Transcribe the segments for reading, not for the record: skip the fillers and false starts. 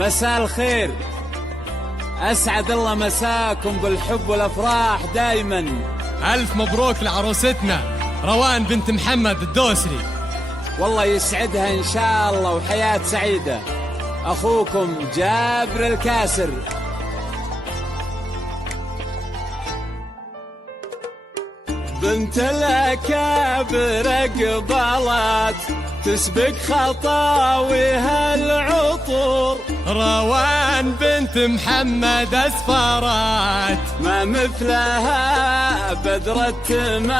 مساء الخير، أسعد الله مساكم بالحب والأفراح دايما. ألف مبروك لعروستنا روان بنت محمد الدوسري. والله يسعدها إن شاء الله وحياة سعيدة. أخوكم جابر الكاسر. بنت الأكابر قبلت تسبق خطاويها العطور، روان بنت محمد أسفرت ما مثلها بدر التمام.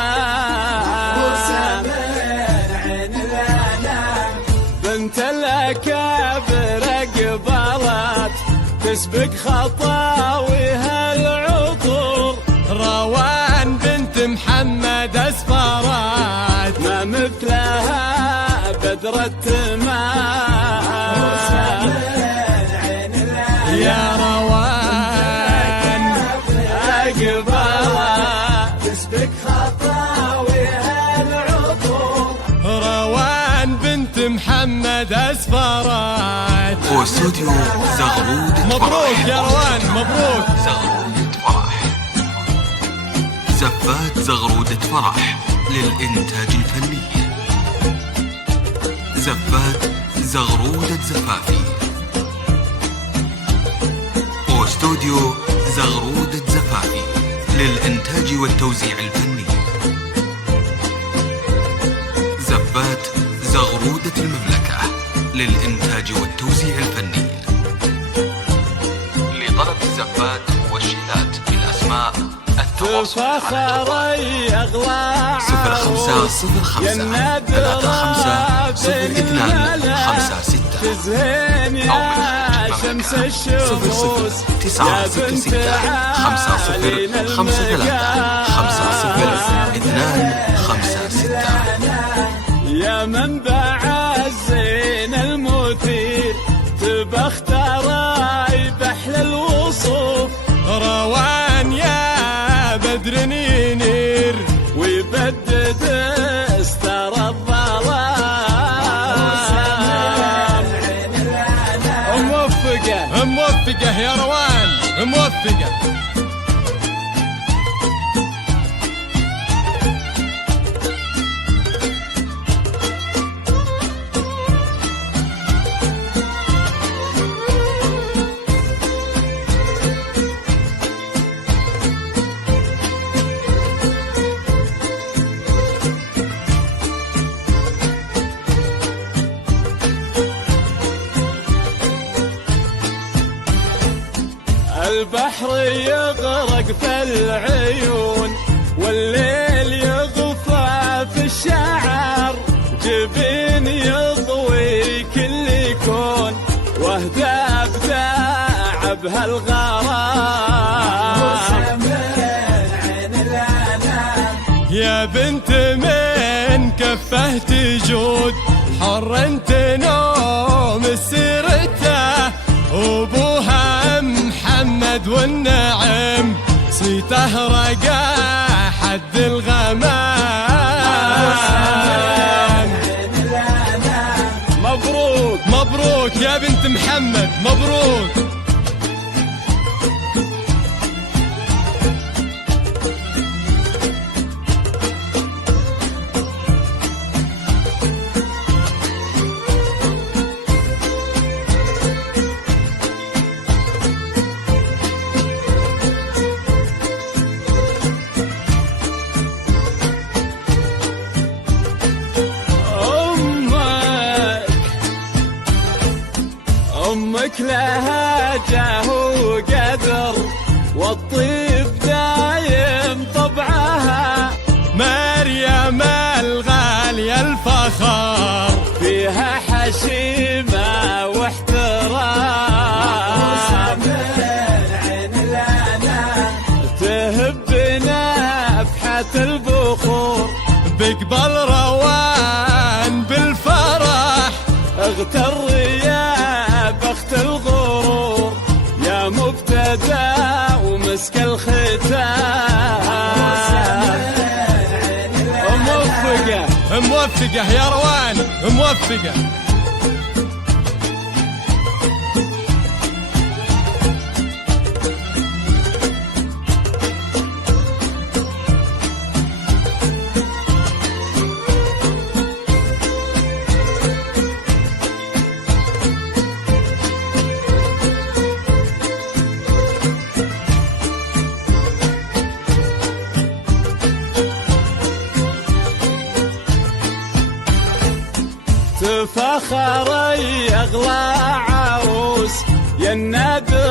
بنت الأكابر قبلت تسبق خطاويها العطور، روان بنت محمد أسفرت ما مثلها بدر التمام. يا روان قبلت تسبق خطاويها العطور، روان بنت محمد أسفرت. واستوديو زغرود. مبروك يا روان، مبروك. زغرودة فرح، زفات زغرودة فرح للإنتاج الفني. زفات زغرودة زفافي. واستوديو زغرودة زفافي للإنتاج والتوزيع الفني. زفات زغرودة المملكة للإنتاج والتوزيع الفني. لطلب الزفات والشيلات بالأسماء التواصل تفخري أغلى 0505350256 تزهين يا شمس الشموس 965 يا منبع الزين المثير، تبختراي بحل الوصوف. روان يا بدر ينير ويبدد استر الظلام. موفقة موفقة يا روان، موفقة. البحر يغرق في العيون والليل يغفى في الشعر، جبين يضوي كل كون وهدى ابداع بهالغرام. يا بنت من كفه تجود، حر انت نوم سيرته، وابوها محمد والنعم صيته رقا حد الغمام. مبروك مبروك يا بنت محمد، مبروك. أمك لها جاه وقدر والطيب دايم طبعها، مريم الغالية الفخر فيها حشيمة واحترام. تهب نفحة البخور بقبل روان بالفرح، اغتر يا بخت الغرور يا مبتدى ومسك الختام. موفقة موفقة يا روان، موفقة. فخري أغلى عروس يا النادر